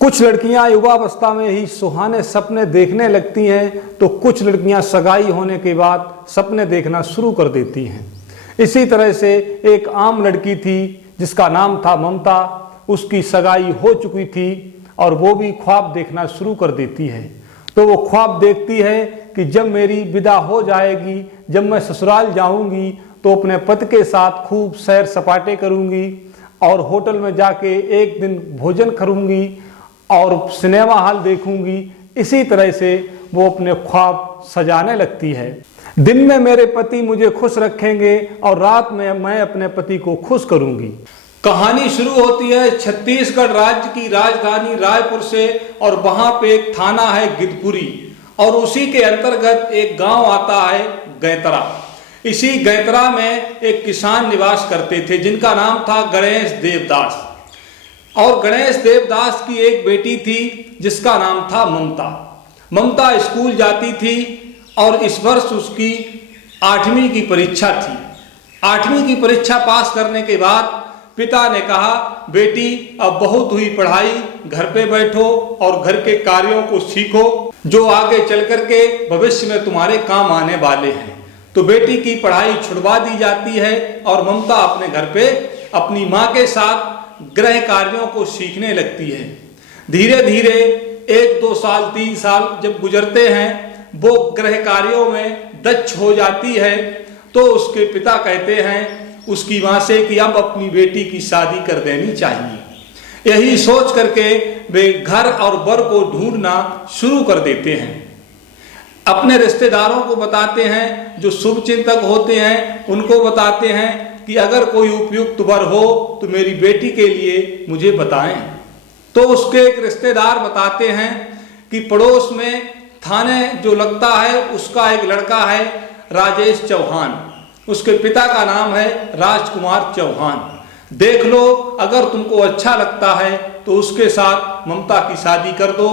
कुछ लड़कियां युवावस्था में ही सुहाने सपने देखने लगती हैं, तो कुछ लड़कियां सगाई होने के बाद सपने देखना शुरू कर देती हैं। इसी तरह से एक आम लड़की थी जिसका नाम था ममता। उसकी सगाई हो चुकी थी और वो भी ख्वाब देखना शुरू कर देती है। तो वो ख्वाब देखती है कि जब मेरी विदा हो जाएगी, जब मैं ससुराल जाऊंगी तो अपने पति के साथ खूब सैर सपाटे करूंगी और होटल में जाके एक दिन भोजन करूंगी और सिनेमा हॉल देखूंगी। इसी तरह से वो अपने ख्वाब सजाने लगती है। दिन में मेरे पति मुझे खुश रखेंगे और रात में मैं अपने पति को खुश करूंगी। कहानी शुरू होती है छत्तीसगढ़ राज्य की राजधानी रायपुर से और वहां पे एक थाना है गिद्धपुरी और उसी के अंतर्गत एक गांव आता है गैतरा। इसी गैतरा में एक किसान निवास करते थे जिनका नाम था गणेश देवदास। और गणेश देवदास की एक बेटी थी जिसका नाम था ममता। ममता स्कूल जाती थी और इस वर्ष उसकी 8वीं की परीक्षा थी। 8वीं की परीक्षा पास करने के बाद पिता ने कहा, बेटी अब बहुत हुई पढ़ाई, घर पे बैठो और घर के कार्यों को सीखो जो आगे चल करके भविष्य में तुम्हारे काम आने वाले हैं। तो बेटी की पढ़ाई छुड़वा दी जाती है और ममता अपने घर पे अपनी माँ के साथ गृह कार्यों को सीखने लगती है। धीरे धीरे 1, 2 साल, 3 साल जब गुजरते हैं, वो गृह कार्यों में दक्ष हो जाती है। तो उसके पिता कहते हैं उसकी माँ से कि अब अपनी बेटी की शादी कर देनी चाहिए। यही सोच करके वे घर और वर को ढूंढना शुरू कर देते हैं। अपने रिश्तेदारों को बताते हैं, जो शुभ चिंतक होते हैं उनको बताते हैं कि अगर कोई उपयुक्त वर हो तो मेरी बेटी के लिए मुझे बताएं। तो उसके एक रिश्तेदार बताते हैं कि पड़ोस में थाने जो लगता है उसका एक लड़का है राजेश चौहान। उसके पिता का नाम है राजकुमार चौहान। देख लो, अगर तुमको अच्छा लगता है तो उसके साथ ममता की शादी कर दो।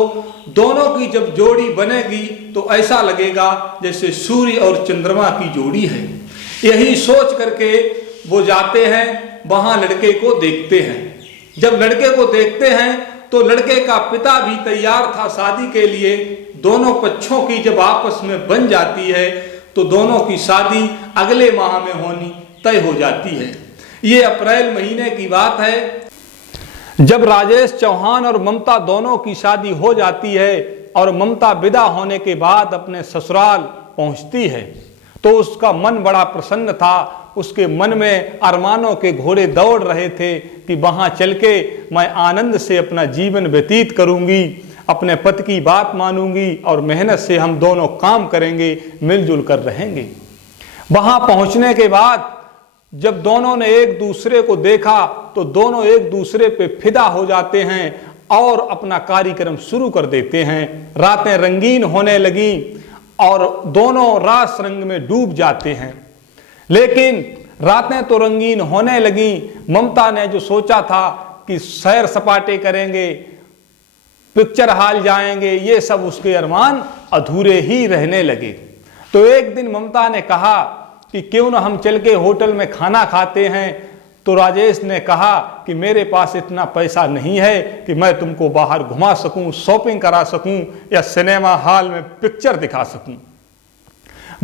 दोनों की जब जोड़ी बनेगी तो ऐसा लगेगा जैसे सूर्य और चंद्रमा की जोड़ी है। यही सोच करके वो जाते हैं, वहां लड़के को देखते हैं। जब लड़के को देखते हैं तो लड़के का पिता भी तैयार था शादी के लिए। दोनों पक्षों की जब आपस में बन जाती है तो दोनों की शादी अगले माह में होनी तय हो जाती है। ये अप्रैल महीने की बात है। जब राजेश चौहान और ममता दोनों की शादी हो जाती है और ममता विदा होने के बाद अपने ससुराल पहुंचती है तो उसका मन बड़ा प्रसन्न था। उसके मन में अरमानों के घोड़े दौड़ रहे थे कि वहां चल के मैं आनंद से अपना जीवन व्यतीत करूंगी, अपने पति की बात मानूंगी और मेहनत से हम दोनों काम करेंगे, मिलजुल कर रहेंगे। वहां पहुंचने के बाद जब दोनों ने एक दूसरे को देखा तो दोनों एक दूसरे पे फिदा हो जाते हैं और अपना कार्यक्रम शुरू कर देते हैं। रातें रंगीन होने लगी और दोनों रास रंग में डूब जाते हैं। लेकिन रातें तो रंगीन होने लगी। ममता ने जो सोचा था कि सैर सपाटे करेंगे, पिक्चर हॉल जाएंगे, ये सब उसके अरमान अधूरे ही रहने लगे। तो एक दिन ममता ने कहा कि क्यों ना हम चल के होटल में खाना खाते हैं। तो राजेश ने कहा कि मेरे पास इतना पैसा नहीं है कि मैं तुमको बाहर घुमा सकूं, शॉपिंग करा सकूं या सिनेमा हॉल में पिक्चर दिखा सकूं।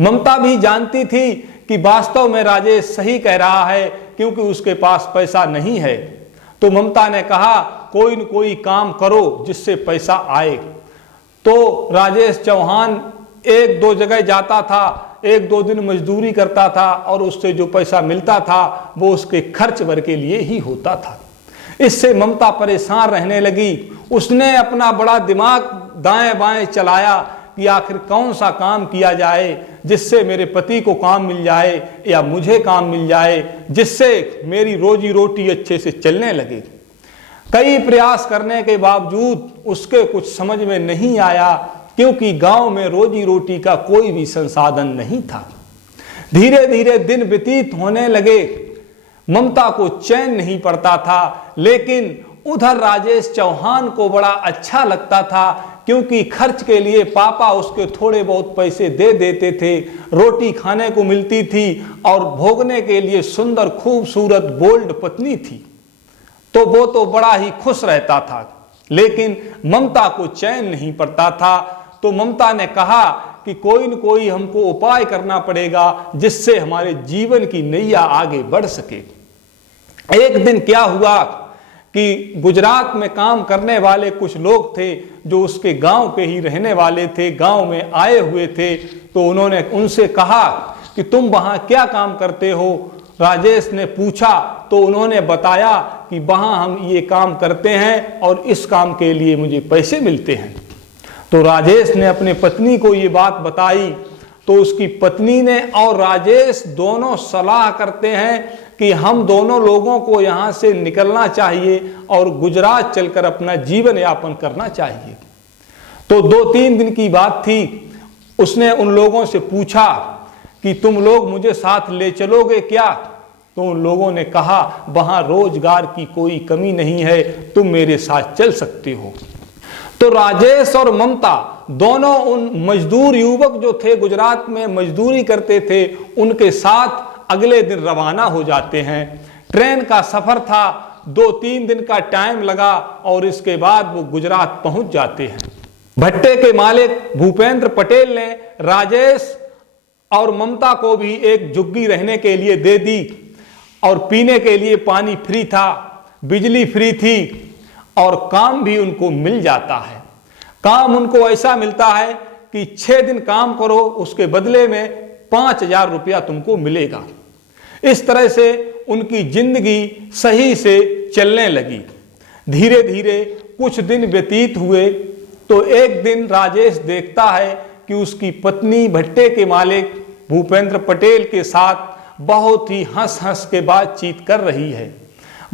ममता भी जानती थी कि वास्तव में राजेश सही कह रहा है क्योंकि उसके पास पैसा नहीं है। तो ममता ने कहा कोई न कोई काम करो जिससे पैसा आए। तो राजेश चौहान 1-2 जगह जाता था, 1-2 दिन मजदूरी करता था और उससे जो पैसा मिलता था वो उसके खर्च भर के लिए ही होता था। इससे ममता परेशान रहने लगी। उसने अपना बड़ा दिमाग दाएं बाएं चलाया कि आखिर कौन सा काम किया जाए जिससे मेरे पति को काम मिल जाए या मुझे काम मिल जाए, जिससे मेरी रोजी रोटी अच्छे से चलने लगे। कई प्रयास करने के बावजूद उसके कुछ समझ में नहीं आया क्योंकि गांव में रोजी रोटी का कोई भी संसाधन नहीं था। धीरे धीरे दिन व्यतीत होने लगे। ममता को चैन नहीं पड़ता था, लेकिन उधर राजेश चौहान को बड़ा अच्छा लगता था क्योंकि खर्च के लिए पापा उसके थोड़े बहुत पैसे दे देते थे, रोटी खाने को मिलती थी और भोगने के लिए सुंदर खूबसूरत बोल्ड पत्नी थी। तो वो तो बड़ा ही खुश रहता था। लेकिन ममता को चैन नहीं पड़ता था। तो ममता ने कहा कि कोई न कोई हमको उपाय करना पड़ेगा जिससे हमारे जीवन की नैया आगे बढ़ सके। एक दिन क्या हुआ कि गुजरात में काम करने वाले कुछ लोग थे जो उसके गांव के ही रहने वाले थे, गांव में आए हुए थे। तो उन्होंने उनसे कहा कि तुम वहां क्या काम करते हो? राजेश ने पूछा तो उन्होंने बताया कि वहां हम ये काम करते हैं और इस काम के लिए मुझे पैसे मिलते हैं। तो राजेश ने अपनी पत्नी को ये बात बताई। तो उसकी पत्नी ने और राजेश दोनों सलाह करते हैं कि हम दोनों लोगों को यहाँ से निकलना चाहिए और गुजरात चलकर अपना जीवन यापन करना चाहिए। तो 2-3 दिन की बात थी। उसने उन लोगों से पूछा कि तुम लोग मुझे साथ ले चलोगे क्या? तो उन लोगों ने कहा वहां रोजगार की कोई कमी नहीं है, तुम मेरे साथ चल सकते हो। तो राजेश और ममता दोनों उन मजदूर युवक जो थे गुजरात में मजदूरी करते थे उनके साथ अगले दिन रवाना हो जाते हैं। ट्रेन का सफर था, 2-3 दिन का टाइम लगा और इसके बाद वो गुजरात पहुंच जाते हैं। भट्टे के मालिक भूपेंद्र पटेल ने राजेश और ममता को भी एक झुग्गी रहने के लिए दे दी और पीने के लिए पानी फ्री था, बिजली फ्री थी और काम भी उनको मिल जाता है। काम उनको ऐसा मिलता है कि 6 दिन काम करो, उसके बदले में 5,000 रुपया तुमको मिलेगा। इस तरह से उनकी जिंदगी सही से चलने लगी। धीरे धीरे कुछ दिन व्यतीत हुए तो एक दिन राजेश देखता है कि उसकी पत्नी भट्टे के मालिक भूपेंद्र पटेल के साथ बहुत ही हंस हंस के बातचीत कर रही है।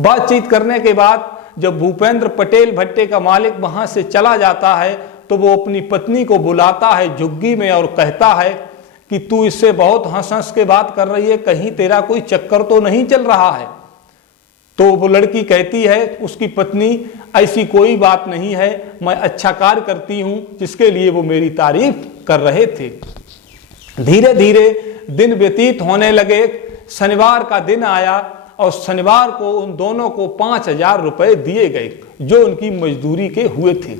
बातचीत करने के बाद जब भूपेंद्र पटेल भट्टे का मालिक वहां से चला जाता है तो वो अपनी पत्नी को बुलाता है झुग्गी में और कहता है कि तू इससे बहुत हंस हंस के बात कर रही है, कहीं तेरा कोई चक्कर तो नहीं चल रहा है? तो वो लड़की कहती है, उसकी पत्नी, ऐसी कोई बात नहीं है, मैं अच्छा कार्य करती हूं, जिसके लिए वो मेरी तारीफ कर रहे थे। धीरे धीरे दिन व्यतीत होने लगे। शनिवार का दिन आया और शनिवार को उन दोनों को 5,000 रुपए दिए गए जो उनकी मजदूरी के हुए थे।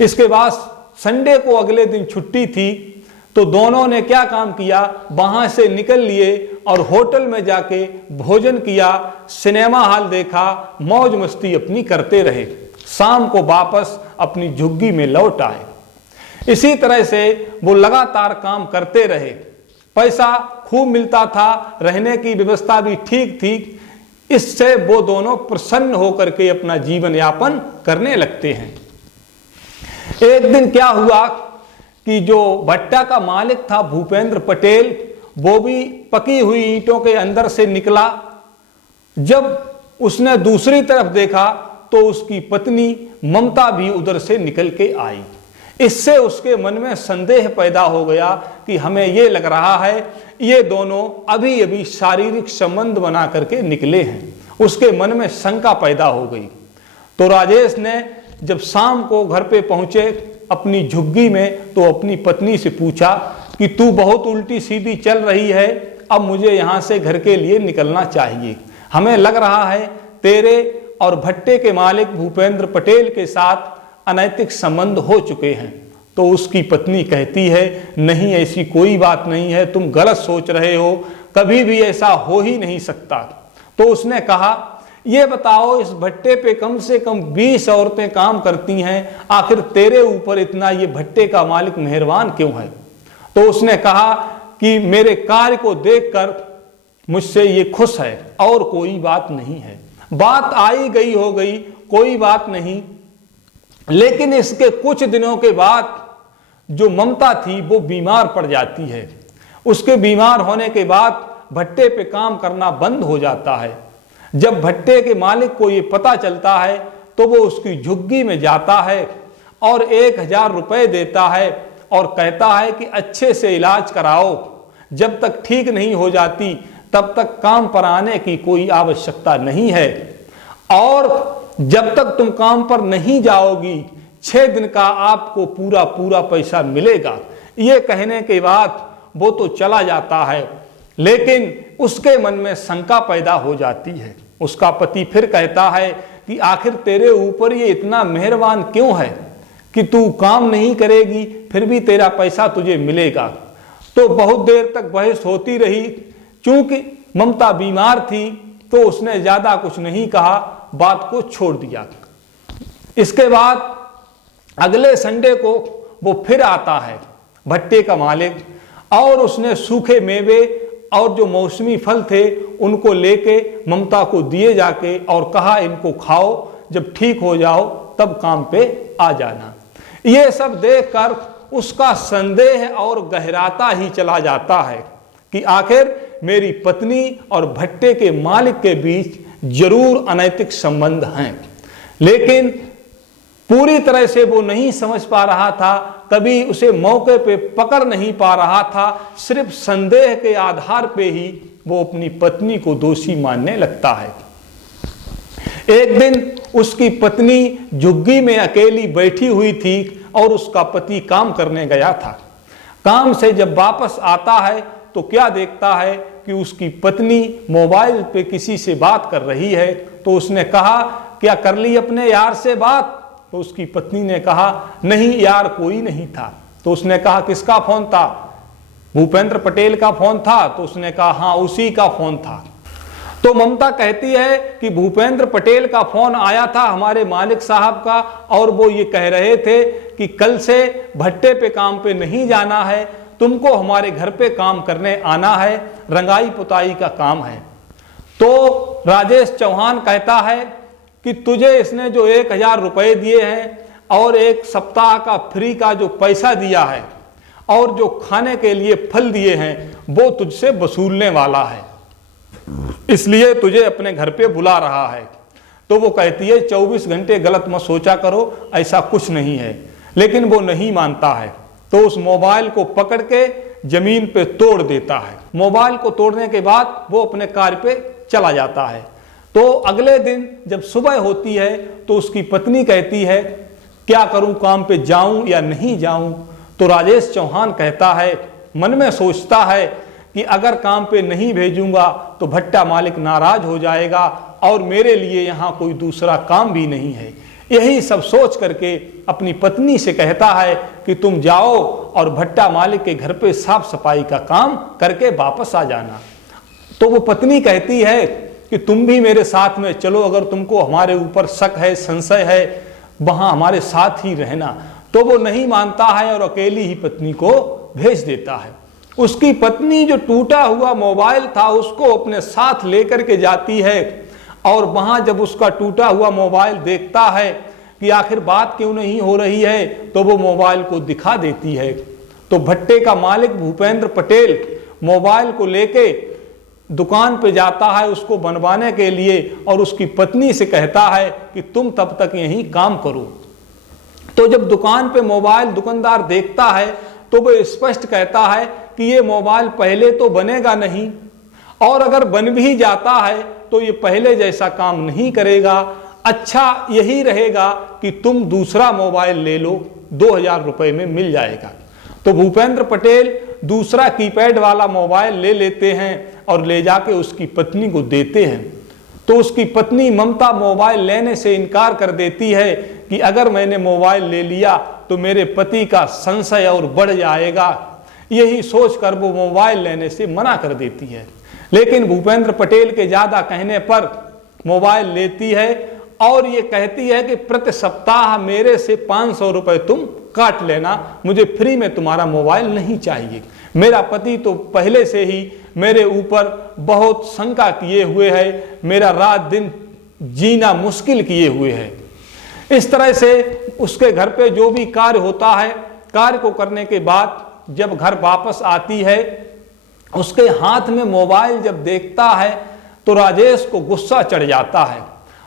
इसके बाद संडे को अगले दिन छुट्टी थी तो दोनों ने क्या काम किया, वहां से निकल लिए और होटल में जाके भोजन किया, सिनेमा हॉल देखा, मौज मस्ती अपनी करते रहे। शाम को वापस अपनी झुग्गी में लौट आए। इसी तरह से वो लगातार काम करते रहे। पैसा खूब मिलता था, रहने की व्यवस्था भी ठीक थी। इससे वो दोनों प्रसन्न होकर के अपना जीवन यापन करने लगते हैं। एक दिन क्या हुआ कि जो भट्टा का मालिक था भूपेंद्र पटेल, वो भी पकी हुई ईंटों के अंदर से निकला। जब उसने दूसरी तरफ देखा तो उसकी पत्नी ममता भी उधर से निकल के आई। इससे उसके मन में संदेह पैदा हो गया कि हमें ये लग रहा है ये दोनों अभी अभी शारीरिक संबंध बना करके निकले हैं। उसके मन में शंका पैदा हो गई। तो राजेश ने जब शाम को घर पे पहुंचे अपनी झुग्गी में तो अपनी पत्नी से पूछा कि तू बहुत उल्टी सीधी चल रही है, अब मुझे यहाँ से घर के लिए निकलना चाहिए। हमें लग रहा है तेरे और भट्टे के मालिक भूपेंद्र पटेल के साथ अनैतिक संबंध हो चुके हैं। तो उसकी पत्नी कहती है, नहीं, ऐसी कोई बात नहीं है, तुम गलत सोच रहे हो, कभी भी ऐसा हो ही नहीं सकता। तो उसने कहा, ये बताओ इस भट्टे पे कम से कम 20 औरतें काम करती हैं, आखिर तेरे ऊपर इतना ये भट्टे का मालिक मेहरबान क्यों है? तो उसने कहा कि मेरे कार्य को देखकर मुझसे ये खुश है और कोई बात नहीं है। बात आई गई हो गई, कोई बात नहीं। लेकिन इसके कुछ दिनों के बाद जो ममता थी वो बीमार पड़ जाती है। उसके बीमार होने के बाद भट्टे पे काम करना बंद हो जाता है। जब भट्टे के मालिक को ये पता चलता है तो वो उसकी झुग्गी में जाता है और 1,000 रुपए देता है और कहता है कि अच्छे से इलाज कराओ, जब तक ठीक नहीं हो जाती तब तक काम पर आने की कोई आवश्यकता नहीं है, और जब तक तुम काम पर नहीं जाओगी 6 दिन का आपको पूरा पूरा पैसा मिलेगा। ये कहने के बाद वो तो चला जाता है, लेकिन उसके मन में शंका पैदा हो जाती है। उसका पति फिर कहता है कि आखिर तेरे ऊपर ये इतना मेहरबान क्यों है कि तू काम नहीं करेगी फिर भी तेरा पैसा तुझे मिलेगा। तो बहुत देर तक बहस होती रही। चूंकि ममता बीमार थी तो उसने ज्यादा कुछ नहीं कहा, बात को छोड़ दिया। इसके बाद अगले संडे को वो फिर आता है भट्टे का मालिक, और उसने सूखे मेवे और जो मौसमी फल थे उनको लेके ममता को दिए जाके और कहा इनको खाओ, जब ठीक हो जाओ तब काम पे आ जाना। ये सब देखकर उसका संदेह और गहराता ही चला जाता है कि आखिर मेरी पत्नी और भट्टे के मालिक के बीच जरूर अनैतिक संबंध हैं। लेकिन पूरी तरह से वो नहीं समझ पा रहा था, कभी उसे मौके पे पकड़ नहीं पा रहा था। सिर्फ संदेह के आधार पे ही वो अपनी पत्नी को दोषी मानने लगता है। एक दिन उसकी पत्नी झुग्गी में अकेली बैठी हुई थी और उसका पति काम करने गया था। काम से जब वापस आता है तो क्या देखता है कि उसकी पत्नी मोबाइल पे किसी से बात कर रही है। तो उसने कहा क्या कर ली अपने यार से बात? तो उसकी पत्नी ने कहा नहीं यार कोई नहीं था। तो उसने कहा किसका फोन था? भूपेंद्र पटेल का फोन था। तो उसने कहा हाँ उसी का फोन था। तो ममता कहती है कि भूपेंद्र पटेल का फोन आया था हमारे मालिक साहब का, और वो ये कह रहे थे कि कल से भट्टे पे काम पे नहीं जाना है, तुमको हमारे घर पे काम करने आना है, रंगाई पुताई का काम है। तो राजेश चौहान कहता है कि तुझे इसने जो 1000 रुपए दिए हैं और एक सप्ताह का फ्री का जो पैसा दिया है और जो खाने के लिए फल दिए हैं वो तुझसे वसूलने वाला है, इसलिए तुझे अपने घर पे बुला रहा है। तो वो कहती है 24 घंटे गलत मत सोचा करो, ऐसा कुछ नहीं है। लेकिन वो नहीं मानता है, तो उस मोबाइल को पकड़ के जमीन पे तोड़ देता है। मोबाइल को तोड़ने के बाद वो अपने कार्य पे चला जाता है। तो अगले दिन जब सुबह होती है तो उसकी पत्नी कहती है क्या करूं, काम पे जाऊं या नहीं जाऊं? तो राजेश चौहान कहता है, मन में सोचता है कि अगर काम पे नहीं भेजूंगा तो भट्टा मालिक नाराज हो जाएगा और मेरे लिए यहाँ कोई दूसरा काम भी नहीं है। यही सब सोच करके अपनी पत्नी से कहता है कि तुम जाओ और भट्टा मालिक के घर पे साफ सफाई का काम करके वापस आ जाना। तो वो पत्नी कहती है कि तुम भी मेरे साथ में चलो, अगर तुमको हमारे ऊपर शक है, संशय है, वहां हमारे साथ ही रहना। तो वो नहीं मानता है और अकेली ही पत्नी को भेज देता है। उसकी पत्नी जो टूटा हुआ मोबाइल था उसको अपने साथ लेकर के जाती है, और वहां जब उसका टूटा हुआ मोबाइल देखता है कि आखिर बात क्यों नहीं हो रही है, तो वो मोबाइल को दिखा देती है। तो भट्टे का मालिक भूपेंद्र पटेल मोबाइल को लेके दुकान पे जाता है उसको बनवाने के लिए, और उसकी पत्नी से कहता है कि तुम तब तक यहीं काम करो। तो जब दुकान पे मोबाइल दुकानदार देखता है तो वो स्पष्ट कहता है कि ये मोबाइल पहले तो बनेगा नहीं, और अगर बन भी जाता है तो ये पहले जैसा काम नहीं करेगा। अच्छा यही रहेगा कि तुम दूसरा मोबाइल ले लो, 2000 रुपए में मिल जाएगा। तो भूपेंद्र पटेल दूसरा कीपैड वाला मोबाइल ले लेते हैं और ले जाके उसकी पत्नी को देते हैं। तो उसकी पत्नी ममता मोबाइल लेने से इनकार कर देती है कि अगर मैंने मोबाइल ले लिया तो मेरे पति का संशय और बढ़ जाएगा। यही सोचकर वो मोबाइल लेने से मना कर देती है। लेकिन भूपेंद्र पटेल के ज्यादा कहने पर मोबाइल लेती है और ये कहती है कि प्रति सप्ताह मेरे से 500 रुपए तुम काट लेना, मुझे फ्री में तुम्हारा मोबाइल नहीं चाहिए। मेरा पति तो पहले से ही मेरे ऊपर बहुत शंका किए हुए है, मेरा रात दिन जीना मुश्किल किए हुए है। इस तरह से उसके घर पे जो भी कार्य होता है, कार्य को करने के बाद जब घर वापस आती है, उसके हाथ में मोबाइल जब देखता है तो राजेश को गुस्सा चढ़ जाता है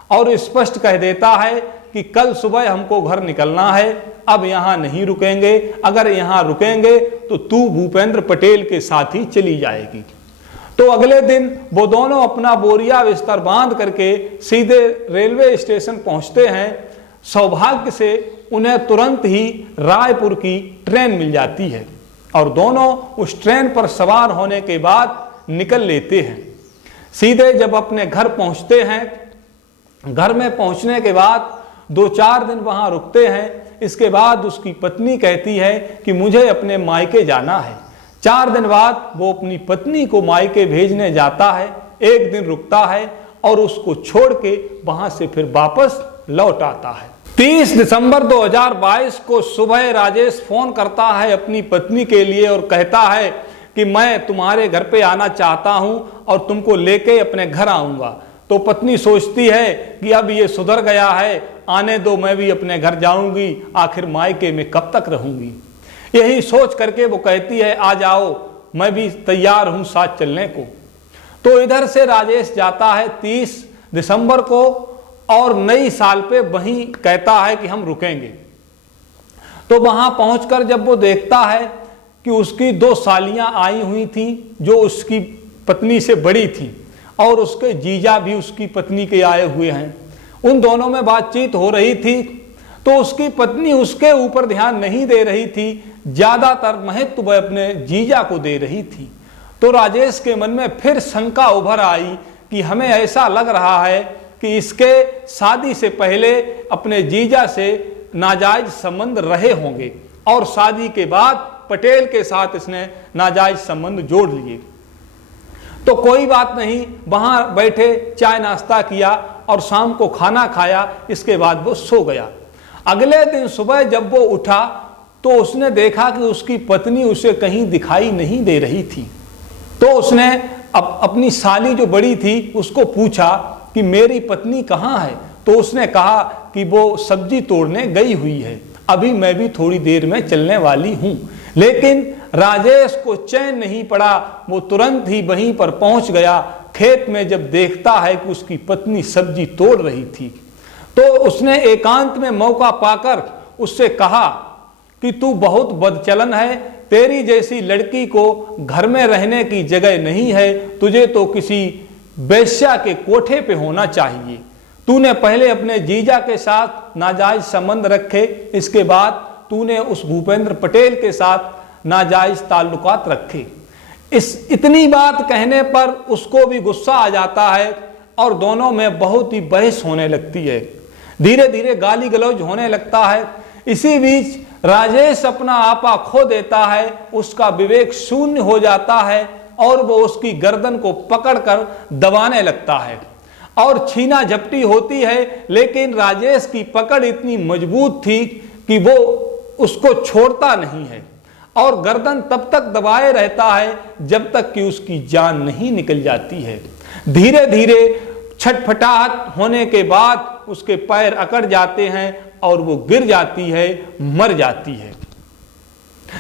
और स्पष्ट कह देता है कि कल सुबह हमको घर निकलना है, अब यहाँ नहीं रुकेंगे, अगर यहाँ रुकेंगे तो तू भूपेंद्र पटेल के साथ ही चली जाएगी। तो अगले दिन वो दोनों अपना बोरिया बिस्तर बांध करके सीधे रेलवे स्टेशन पहुंचते हैं। सौभाग्य से उन्हें तुरंत ही रायपुर की ट्रेन मिल जाती है और दोनों उस ट्रेन पर सवार होने के बाद निकल लेते हैं। सीधे जब अपने घर पहुंचते हैं घर में पहुंचने के बाद 2-4 दिन वहां रुकते हैं। इसके बाद उसकी पत्नी कहती है कि मुझे अपने मायके जाना है। 4 दिन बाद वो अपनी पत्नी को मायके भेजने जाता है। 1 दिन रुकता है और उसको छोड़ के वहां से फिर वापस लौट आता है। 30 दिसंबर 2022 को सुबह राजेश फोन करता है अपनी पत्नी के लिए और कहता है कि मैं तुम्हारे घर पे आना चाहता हूं और तुमको लेके अपने घर आऊंगा। तो पत्नी सोचती है कि अब ये सुधर गया है, आने दो, मैं भी अपने घर जाऊंगी, आखिर मायके में कब तक रहूंगी। यही सोच करके वो कहती है आ जाओ, मैं भी तैयार हूं साथ चलने को। तो इधर से राजेश जाता है 30 दिसंबर को और नई साल पे वहीं कहता है कि हम रुकेंगे। तो वहां पहुंचकर जब वो देखता है कि उसकी 2 सालियां आई हुई थी जो उसकी पत्नी से बड़ी थी और उसके जीजा भी उसकी पत्नी के आए हुए हैं, उन दोनों में बातचीत हो रही थी। तो उसकी पत्नी उसके ऊपर ध्यान नहीं दे रही थी, ज्यादातर महत्व वह अपने जीजा को दे रही थी। तो राजेश के मन में फिर शंका उभर आई कि हमें ऐसा लग रहा है कि इसके शादी से पहले अपने जीजा से नाजायज संबंध रहे होंगे और शादी के बाद पटेल के साथ इसने नाजायज संबंध जोड़ लिए। तो कोई बात नहीं, वहां बैठे चाय नाश्ता किया और शाम को खाना खाया। इसके बाद वो सो गया। अगले दिन सुबह जब वो उठा तो उसने देखा कि उसकी पत्नी उसे कहीं दिखाई नहीं दे रही थी। तो उसने अपनी साली जो बड़ी थी उसको पूछा कि मेरी पत्नी कहाँ है। तो उसने कहा कि वो सब्जी तोड़ने गई हुई है, अभी मैं भी थोड़ी देर में चलने वाली हूं। लेकिन राजेश को चैन नहीं पड़ा, वो तुरंत ही वहीं पर पहुंच गया। खेत में जब देखता है कि उसकी पत्नी सब्जी तोड़ रही थी तो उसने एकांत में मौका पाकर उससे कहा कि तू बहुत बदचलन है, तेरी जैसी लड़की को घर में रहने की जगह नहीं है, तुझे तो किसी वेश्या के कोठे पे होना चाहिए। तूने पहले अपने जीजा के साथ नाजायज संबंध रखे, इसके बाद तूने उस भूपेंद्र पटेल के साथ नाजायज ताल्लुकात रखे। इस इतनी बात कहने पर उसको भी गुस्सा आ जाता है और दोनों में बहुत ही बहस होने लगती है। धीरे धीरे गाली गलौज होने लगता है। इसी बीच राजेश अपना आपा खो देता है, उसका विवेक शून्य हो जाता है और वो उसकी गर्दन को पकड़कर दबाने लगता है और छीना झपटी होती है। लेकिन राजेश की पकड़ इतनी मजबूत थी कि वो उसको छोड़ता नहीं है और गर्दन तब तक दबाए रहता है जब तक कि उसकी जान नहीं निकल जाती है। धीरे धीरे छटपटाहट होने के बाद उसके पैर अकड़ जाते हैं और वो गिर जाती है, मर जाती है।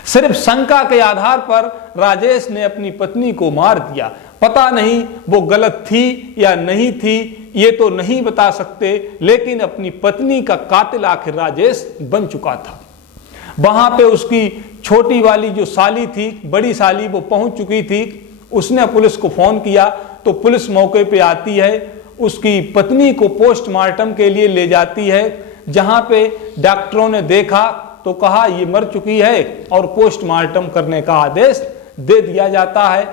सिर्फ शंका के आधार पर राजेश ने अपनी पत्नी को मार दिया। पता नहीं वो गलत थी या नहीं थी, ये तो नहीं बता सकते, लेकिन अपनी पत्नी का कातिल आखिर राजेश बन चुका था। वहां पे उसकी छोटी वाली जो साली थी, बड़ी साली, वो पहुंच चुकी थी। उसने पुलिस को फोन किया तो पुलिस मौके पे आती है, उसकी पत्नी को पोस्टमार्टम के लिए ले जाती है। जहां पे डॉक्टरों ने देखा तो कहा ये मर चुकी है और पोस्टमार्टम करने का आदेश दे दिया जाता है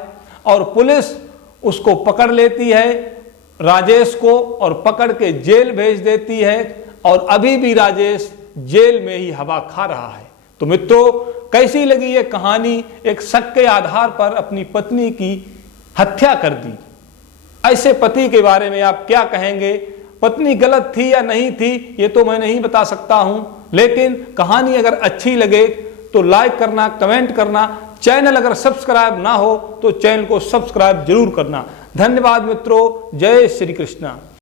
और पुलिस उसको पकड़ लेती है, राजेश को, और पकड़ के जेल भेज देती है और अभी भी राजेश जेल में ही हवा खा रहा है। तो मित्रों, कैसी लगी ये कहानी? एक शक के आधार पर अपनी पत्नी की हत्या कर दी। ऐसे पति के बारे में आप क्या कहेंगे? पत्नी गलत थी या नहीं थी ये तो मैं नहीं बता सकता हूं, लेकिन कहानी अगर अच्छी लगे तो लाइक करना, कमेंट करना। चैनल अगर सब्सक्राइब ना हो तो चैनल को सब्सक्राइब जरूर करना। धन्यवाद मित्रों, जय श्री कृष्णा।